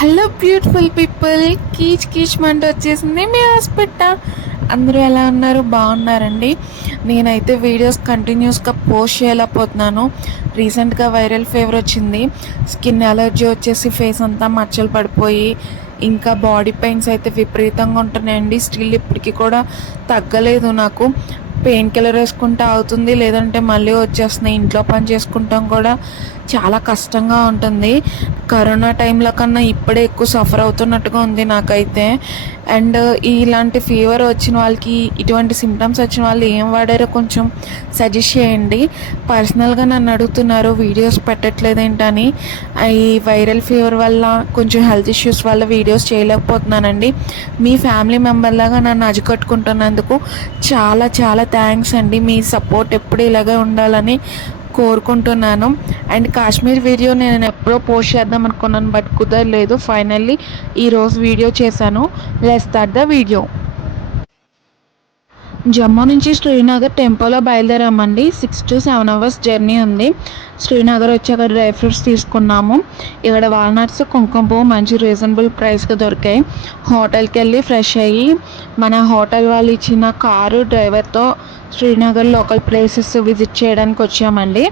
Hello beautiful people, కీచ్ కీచ్ మంట వచ్చేసింది మీ హాస్పిటల్. అందరూ ఎలా ఉన్నారు? బాగున్నారండి. నేనైతే వీడియోస్ కంటిన్యూస్గా పోస్ట్ చేయలేకపోతున్నాను. రీసెంట్గా వైరల్ ఫీవర్ వచ్చింది, స్కిన్ అలర్జీ వచ్చేసి ఫేస్ అంతా మచ్చలు పడిపోయి ఇంకా బాడీ పెయిన్స్ అయితే విపరీతంగా ఉంటున్నాయండి. స్టిల్ ఇప్పటికీ కూడా తగ్గలేదు నాకు. పెయిన్ కిల్లర్ వేసుకుంటే అవుతుంది, లేదంటే మళ్ళీ వచ్చేస్తున్నాయి. ఇంట్లో పని చేసుకుంటాం కూడా చాలా కష్టంగా ఉంటుంది. కరోనా టైంలో కన్నా ఇప్పుడే ఎక్కువ సఫర్ అవుతున్నట్టుగా ఉంది నాకైతే. అండ్ ఇలాంటి ఫీవర్ వచ్చిన వాళ్ళకి, ఇటువంటి సిమ్టమ్స్ వచ్చిన వాళ్ళు ఏం వాడారో కొంచెం సజెస్ట్ చేయండి. పర్సనల్గా నన్ను అడుగుతున్నారు వీడియోస్ పెట్టట్లేదు ఏంటని. ఈ వైరల్ ఫీవర్ వల్ల, కొంచెం హెల్త్ ఇష్యూస్ వల్ల వీడియోస్ చేయలేకపోతున్నానండి. మీ ఫ్యామిలీ మెంబర్ లాగా నన్ను అజుకట్టుకుంటున్నందుకు చాలా చాలా థ్యాంక్స్ అండి. మీ సపోర్ట్ ఎప్పుడు ఇలాగే ఉండాలని కోరుకుంటున్నాను. అండ్ కాశ్మీర్ వీడియో నేను ఎప్పుడో పోస్ట్ చేద్దాం అనుకున్నాను, బట్ కుదరలేదు. ఫైనల్లీ ఈరోజు వీడియో చేశాను. Let's start the video. Jammu నుంచి శ్రీనగర్ టెంపోలో బయలుదేరామండి. 6 to 7 hours జర్నీ ఉంది. శ్రీనగర్ వచ్చాక డ్రై ఫ్రూట్స్ తీసుకున్నాము. ఇక్కడ వాల్నట్స్, కుంకుమ పువ్వు మంచి రీజనబుల్ ప్రైస్కి దొరికాయి. హోటల్కి వెళ్ళి ఫ్రెష్ అయ్యి మన హోటల్ వాళ్ళు ఇచ్చిన కారు డ్రైవర్తో శ్రీనగర్ లోకల్ ప్లేసెస్ విజిట్ చేయడానికి వచ్చామండి.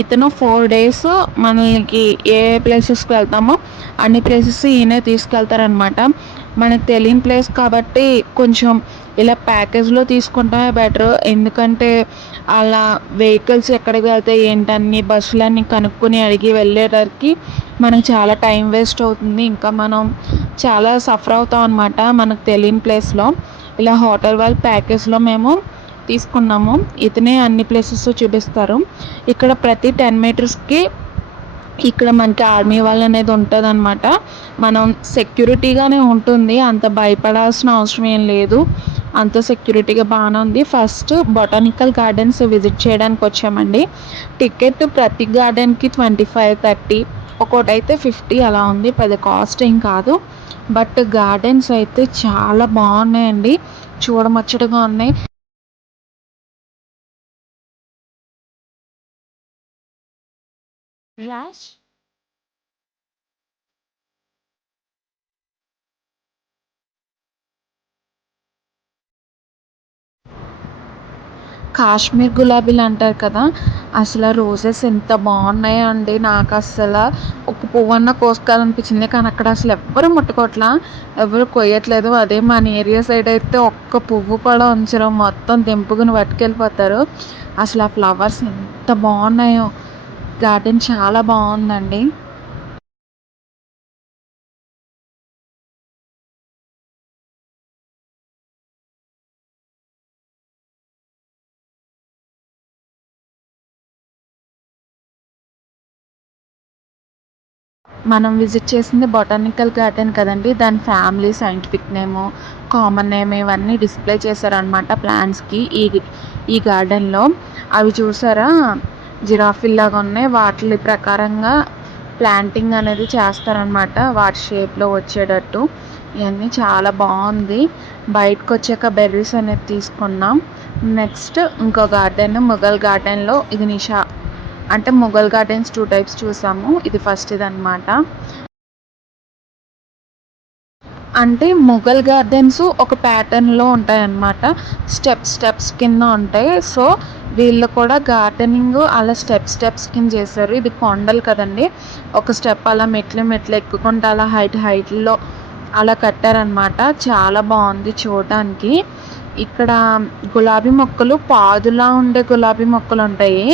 ఇతను 4 days మనకి ఏ ప్లేసెస్కి వెళ్తామో అన్ని ప్లేసెస్ ఈయనే తీసుకెళ్తారనమాట. మనకు తెలియని ప్లేస్ కాబట్టి కొంచెం ఇలా ప్యాకేజ్లో తీసుకుంటామే బెటర్. ఎందుకంటే అలా వెహికల్స్ ఎక్కడికి వెళ్తాయి ఏంటన్ని బస్సులన్నీ కనుక్కొని అడిగి వెళ్ళేటరికి మనకు చాలా టైం వేస్ట్ అవుతుంది. ఇంకా మనం చాలా సఫర్ అవుతాం అనమాట మనకు తెలియని ప్లేస్లో. ఇలా హోటల్ వాళ్ళ ప్యాకేజ్లో మేము తీసుకున్నాము. ఇతనే అన్ని ప్లేసెస్ చూపిస్తారు. ఇక్కడ ప్రతి 10 meters ఇక్కడ మనకి ఆర్మీ వాళ్ళు అనేది ఉంటుంది అనమాట. మనం సెక్యూరిటీగానే ఉంటుంది, అంత భయపడాల్సిన అవసరం ఏం లేదు. అంత సెక్యూరిటీగా బాగానే ఉంది. ఫస్ట్ బొటానికల్ గార్డెన్స్ విజిట్ చేయడానికి వచ్చామండి. టికెట్ ప్రతి గార్డెన్కి 25-30, ఒక్కోటైతే 50 అలా ఉంది. పెద్ద కాస్ట్ ఏం కాదు, బట్ గార్డెన్స్ అయితే చాలా బాగున్నాయండి, చూడముచ్చటగా ఉన్నాయి. రాష్ కాశ్మీర్ గులాబీలు అంటారు కదా, అసలు రోజెస్ ఎంత బాగున్నాయో అండి. నాకు అసలు ఒక పువ్వన్న కోసుకోవాలనిపించింది, కానీ అక్కడ అసలు ఎవ్వరు ముట్టుకోవట్లా, ఎవరు కొయ్యట్లేదు. అదే మన ఏరియా సైడ్ అయితే ఒక్క పువ్వు కూడా ఉంచరు, మొత్తం తెంపుకుని పట్టుకెళ్ళిపోతారు. అసలు ఆ ఫ్లవర్స్ ఎంత బాగున్నాయో, గార్డెన్ చాలా బాగుందండి. మనం విజిట్ చేసింది బొటానికల్ గార్డెన్ కదండి, దాని ఫ్యామిలీ సైంటిఫిక్ నేము, కామన్ నేమ్ ఇవన్నీ డిస్ప్లే చేశారనమాట ప్లాంట్స్కి. ఈ గార్డెన్లో అవి చూసారా, జిరాఫిల్లాగా ఉన్నాయి. వాటి ప్రకారంగా ప్లాంటింగ్ అనేది చేస్తారనమాట, వాటి షేప్లో వచ్చేటట్టు. ఇవన్నీ చాలా బాగుంది. బయటకు వచ్చాక బెర్రీస్ అనేది తీసుకున్నాం. నెక్స్ట్ ఇంకో గార్డెన్, ముఘల్ గార్డెన్లో ఇది నిషా, అంటే ముఘల్ గార్డెన్స్ 2 types చూసాము. ఇది ఫస్ట్ ఇది అనమాట. అంటే ముఘల్ గార్డెన్స్ ఒక ప్యాటర్న్లో ఉంటాయన్నమాట, స్టెప్స్ కింద ఉంటాయి. సో వీళ్ళు కూడా గార్డెనింగ్ అలా స్టెప్స్ కింద చేశారు. ఇది కొండలు కదండి, ఒక స్టెప్ అలా మెట్లు మెట్లు ఎక్కుకుంటూ అలా హైట్లో అలా కట్టారనమాట. చాలా బాగుంది చూడడానికి. ఇక్కడ గులాబీ మొక్కలు, పాదులా ఉండే గులాబీ మొక్కలు ఉంటాయి.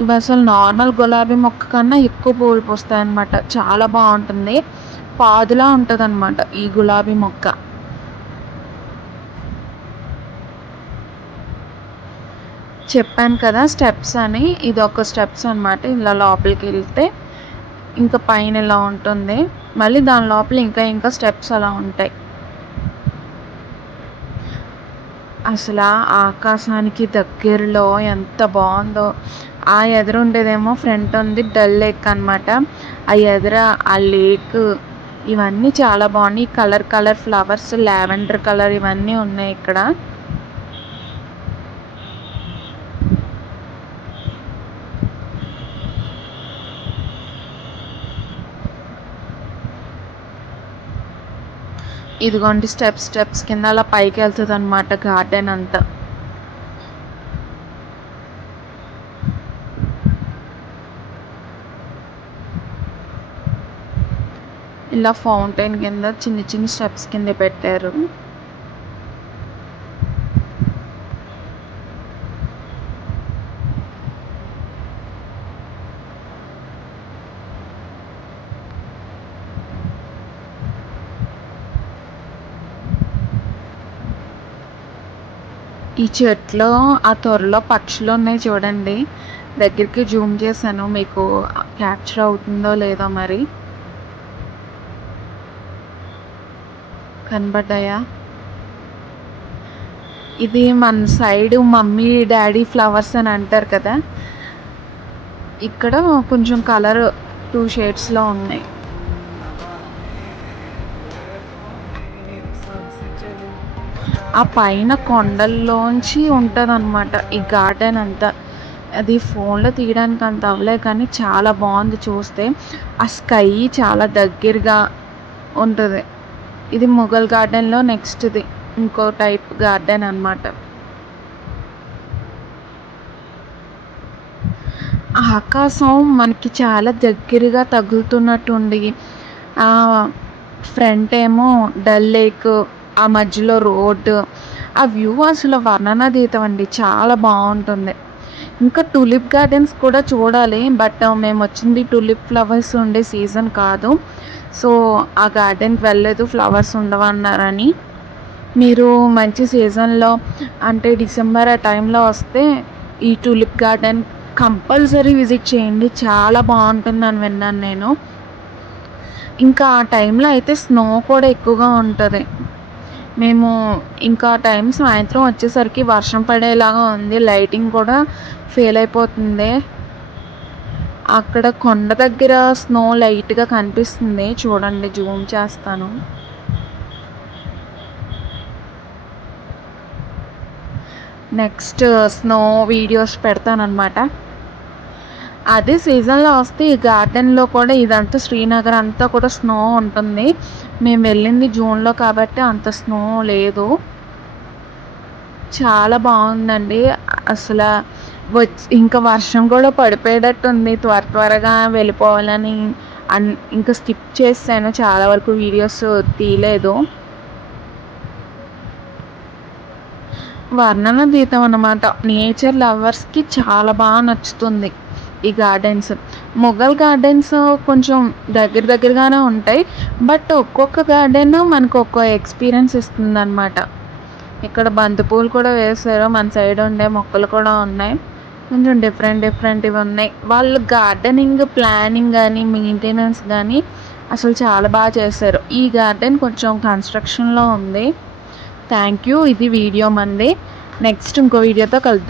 ఇవి అసలు నార్మల్ గులాబీ మొక్క కన్నా ఎక్కువ పువ్వులు పూస్తాయి అన్నమాట, చాలా బాగుంటుంది. పాదులా ఉంటుంది అనమాట ఈ గులాబీ మొక్క. చెప్పాను కదా స్టెప్స్ అని, ఇది ఒక స్టెప్స్ అనమాట. ఇలా లోపలికి వెళ్తే ఇంకా పైన ఇలా ఉంటుంది, మళ్ళీ దాని లోపల ఇంకా స్టెప్స్ అలా ఉంటాయి. అసలు ఆకాశానికి దగ్గరలో ఎంత బాగుందో. ఆ ఎదురు ఉండేదేమో ఫ్రంట్ ఉంది డల్ లేక్ అనమాట. ఆ ఎదుర ఆ లేక్, ఇవన్నీ చాలా బాగున్నాయి. కలర్ ఫ్లవర్స్, లావెండర్ కలర్ ఇవన్నీ ఉన్నాయి ఇక్కడ. ఇదిగోండి స్టెప్స్ కింద అలా పైకి వెళ్తుంది అనమాట గార్డెన్ అంతా. ఇలా ఫౌంటైన్ కింద చిన్న చిన్న స్టెప్స్ కింద పెట్టారు. ఈ చెట్లో ఆ త్వరలో పక్షులు ఉన్నాయి చూడండి, దగ్గరికి జూమ్ చేశాను, మీకు క్యాప్చర్ అవుతుందో లేదో మరి. కనబడ్డాయా? ఇది మన సైడ్ మమ్మీ డాడీ ఫ్లవర్స్ అని అంటారు కదా, ఇక్కడ కొంచెం కలర్ 2 షేడ్స్లో ఉన్నాయి. ఆ పైన కొండల్లోంచి ఉంటుంది అనమాట ఈ గార్డెన్ అంతా. అది ఫోన్లో తీయడానికి అంత అవ్వలే కానీ చాలా బాగుంది చూస్తే. ఆ స్కై చాలా దగ్గరగా ఉంటుంది. ఇది మొఘల్ గార్డెన్లో నెక్స్ట్ది ఇంకో టైప్ గార్డెన్ అనమాట. ఆకాశం మనకి చాలా దగ్గరగా తగులుతున్నట్టుంది. ఫ్రంట్ ఏమో డల్ లేక్, ఆ మధ్యలో రోడ్డు, ఆ వ్యూ అసలు వర్ణనాతీతం అండి, చాలా బాగుంటుంది. ఇంకా టూలిప్ గార్డెన్స్ కూడా చూడాలి, బట్ మేము వచ్చింది టూలిప్ ఫ్లవర్స్ ఉండే సీజన్ కాదు, సో ఆ గార్డెన్కి వెళ్ళలేదు, ఫ్లవర్స్ ఉండవన్నారని. మీరు మంచి సీజన్లో అంటే డిసెంబర్ ఆ టైంలో వస్తే ఈ టూలిప్ గార్డెన్ కంపల్సరీ విజిట్ చేయండి, చాలా బాగుంటుందని విన్నాను నేను. ఇంకా ఆ టైంలో అయితే స్నో కూడా ఎక్కువగా ఉంటుంది. మేము ఇంకా టైం సాయంత్రం వచ్చేసరికి వర్షం పడేలాగా ఉంది, లైటింగ్ కూడా ఫెయిల్ అయిపోతుంది. అక్కడ కొండ దగ్గర స్నో లైట్గా కనిపిస్తుంది చూడండి, జూమ్ చేస్తాను. నెక్స్ట్ స్నో వీడియోస్ పెడతానమాట. అదే సీజన్లో వస్తే ఈ గార్డెన్లో కూడా ఇదంతా శ్రీనగర్ అంతా కూడా స్నో ఉంటుంది. మేము వెళ్ళింది జూన్లో కాబట్టి అంత స్నో లేదు. చాలా బాగుందండి అసలు. ఇంకా వర్షం కూడా పడిపోయేటట్టుంది, త్వరగా వెళ్ళిపోవాలని ఇంకా స్కిప్ చేశాను, చాలా వరకు వీడియోస్ తీయలేదు. వర్ణనాతీతం అన్నమాట, నేచర్ లవర్స్కి చాలా బాగా నచ్చుతుంది ఈ గార్డెన్స్. మొఘల్ గార్డెన్స్ కొంచెం దగ్గరగానే ఉంటాయి, బట్ ఒక్కొక్క గార్డెన్ మనకు ఒక్కో ఎక్స్పీరియన్స్ ఇస్తుంది అనమాట. ఇక్కడ బంతిపూలు కూడా వేశారు, మన సైడ్ ఉండే మొక్కలు కూడా ఉన్నాయి, కొంచెం డిఫరెంట్వి ఉన్నాయి. వాళ్ళు గార్డెనింగ్ ప్లానింగ్ కానీ మెయింటెనెన్స్ కానీ అసలు చాలా బాగా చేశారు. ఈ గార్డెన్ కొంచెం కన్స్ట్రక్షన్లో ఉంది. Thank you. ఇది వీడియో మంది. నెక్స్ట్ ఇంకో వీడియోతో కలుద్దాం.